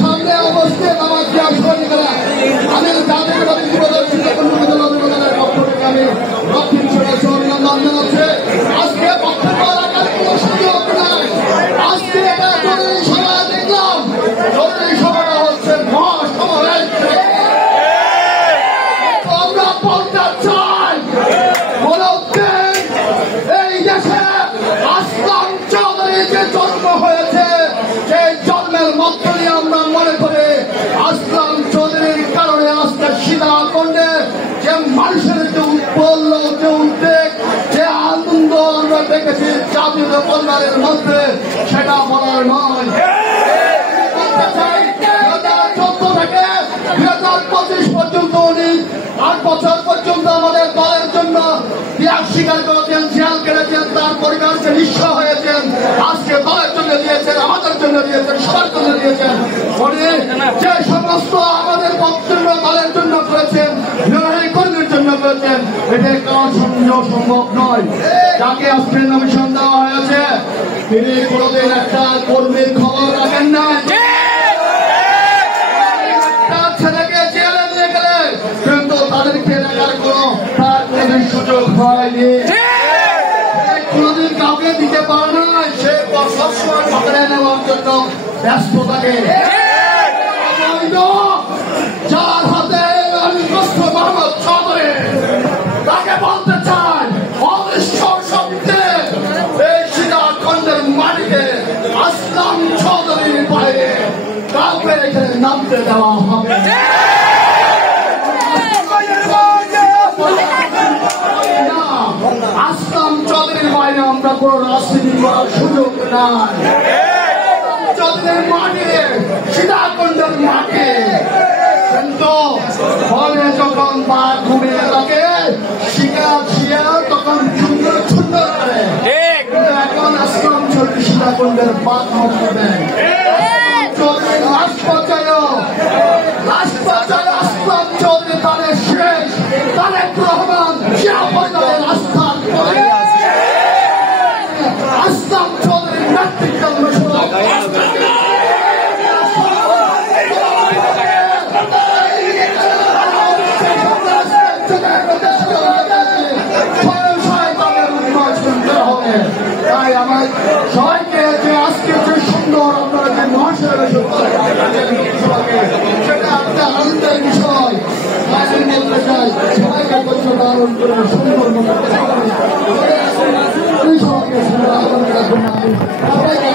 সামনে অবস্থিত আমার আমি তাদের আমি দক্ষিণ সদস্য অভিনন্দন জানাচ্ছি। আজকে বক্তব্য রাখার কোন সুযোগ নাই। আজকে এটা জরুরি সভা দেখলাম, জরুরি সভাটা হচ্ছে মহাসমাবেশ। আমরা বলতে চাই বলে এই দেশে আসলাম চৌধুরী যে জন্ম হয়েছে, সেই জন্মের মধ্য দিয়ে আমরা মনে করি আসলাম চৌধুরীর কারণে আজকে সীতাকুণ্ডে যে মানুষের যে উৎপন্ন যে উদ্বেগ যে আনন্দ আমরা দেখেছি জাতীয় পরিবারের মধ্যে, সেটা বলার নয়। 2014 থেকে 2025 পর্যন্ত উনি 8 বছর পর্যন্ত আমাদের দলের জন্য ত্যাগ স্বীকার করেছেন, জেল কেটেছেন, তার পরিবারকে নিঃস্ব হয়েছেন। আজকে দলের জন্য দিয়েছেন, আমাদের জন্য দিয়েছেন, সবার জন্য দিয়েছেন। উনি যে সমস্ত আমাদের জন্য দলের জন্য করেছেন, বিরোধী কর্মীর জন্য করেছেন, এটা কারণ সম্ভব নয়। যাকে আজকে নমিশন দেওয়া হয়েছে তিনি কোনোদিন একটা কর্মীর খবর রাখেন না। ছেলেকে জেলে নিয়ে গেলে কিন্তু তাদেরকে দেখার কোনোদিন সুযোগ হয়নি, কোনোদিন কাউকে দিতে পারে না। সে সবসময় পকড়ে নেওয়ার জন্য ব্যস্ত থাকে। যার হাতে মোহাম্মদ চৌধুরী, তাকে বলতে চাই অবিশ্বাস শব্দে এই সীতাকুণ্ডের মাটিতে আসলাম চৌধুরীর বাইরে কাউকে এখানে নামতে দেওয়া হবে। আসলাম চৌধুরীর বাইরে আমরা কোন রাজনীতি করার সুযোগ নাই। চৌধুরীর মাটি সীতাকুণ্ডের মাটি, কিন্তু ফলে যখন পা ঘুমিয়ে থাকে শিকার শিয়াল তখন সুন্দর সুন্দর করে। এখন আসলাম চৌধুরী সীতাকুণ্ডের পাত মারবেন। চৌধুরীর লাশ পর্যায়ে আসলাম চৌধুরী তাদের শেষ তারেক রহমান জিয়াউর আস্থার পরে আসলাম চৌধুরীর নেতৃত্বে তাই আমার সবাইকে যে আজকে যে সুন্দর আপনারা যে মহাসমাবেশ সেটা একটা আনন্দের বিষয়। বলতে চাই সবাইকে পালন করে সুন্দর সবাইকে